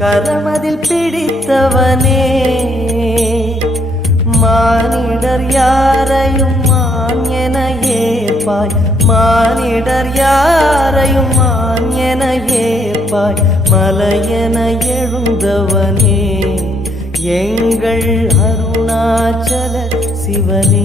கரமதில் பிடித்தவனே. மானிடர் யாரையும் மான் என ஏப்பாய் மானிடர் யாரையும் மான் என ஏப்பாய் மலையென எழுந்தவனே. எங்கள் அருணாச்சல சிவனே.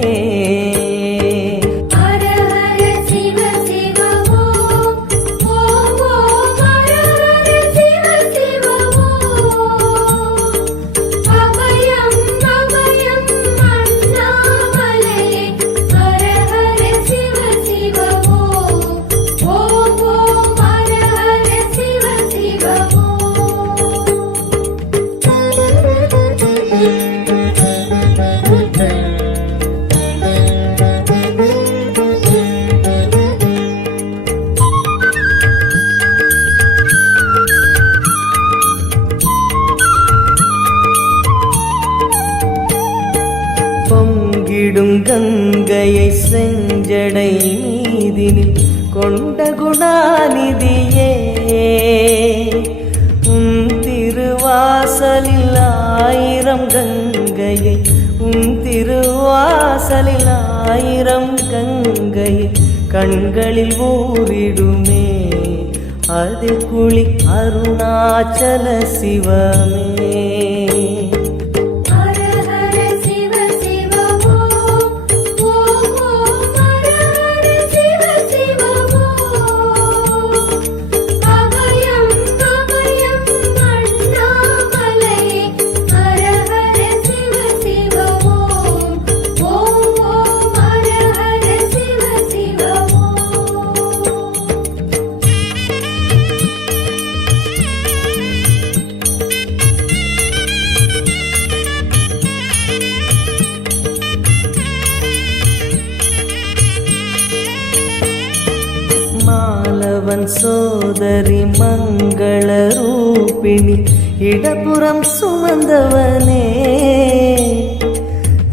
செஞ்சடை மீதினில் கொண்ட குணாநிதியே உன் திருவாசலில் ஆயிரம் கங்கையை உன் திருவாசலில் ஆயிரம் கங்கையை கண்களில் ஊரிடுமே அது குளி அருணாச்சல சிவமே. சோதரி மங்கள ரூபிணி இடப்புறம் சுமந்தவனே.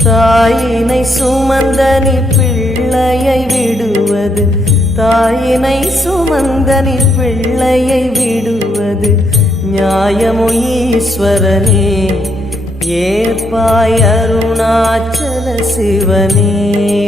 தாயினை சுமந்தனி பிள்ளையை விடுவது தாயினை சுமந்தனி பிள்ளையை விடுவது நியாயமோ ஈஸ்வரனே ஏற்பாய் அருணாச்சல சிவனே.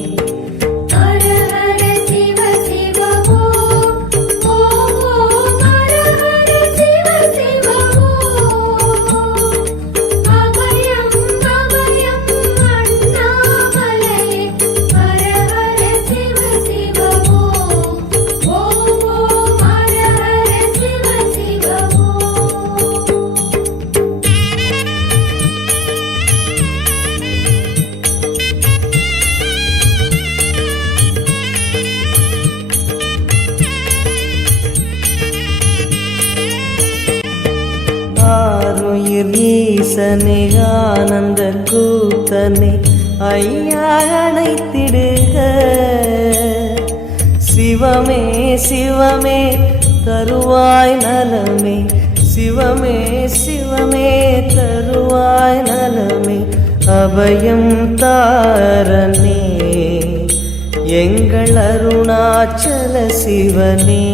ஐயா அழைத்திடுக சிவமே சிவமே தருவாய் நலமே. சிவமே சிவமே தருவாய் நலமே. அபயம் தாரனே எங்கள் அருணாச்சல சிவனே.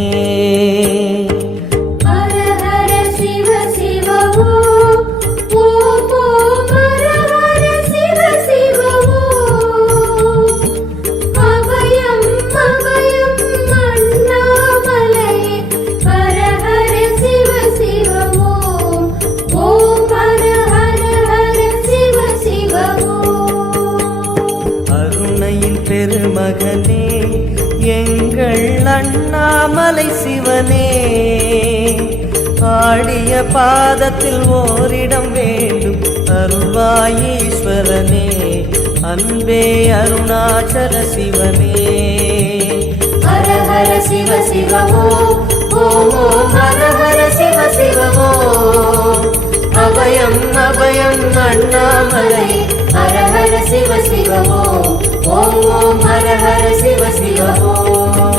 அருள்வாயீஸ்வரனே அன்பே அருணாச்சல சிவனே ஹர ஹர சிவ சிவ ஓம் ஓம் ஓம் ஹர ஹர சிவ சிவ ஓம் அபயம் அபயம் அண்ணாமலை ஹர ஹர சிவ சிவ ஓம் ஓம் ஓம் ஹர ஹர சிவ சிவ ஓம்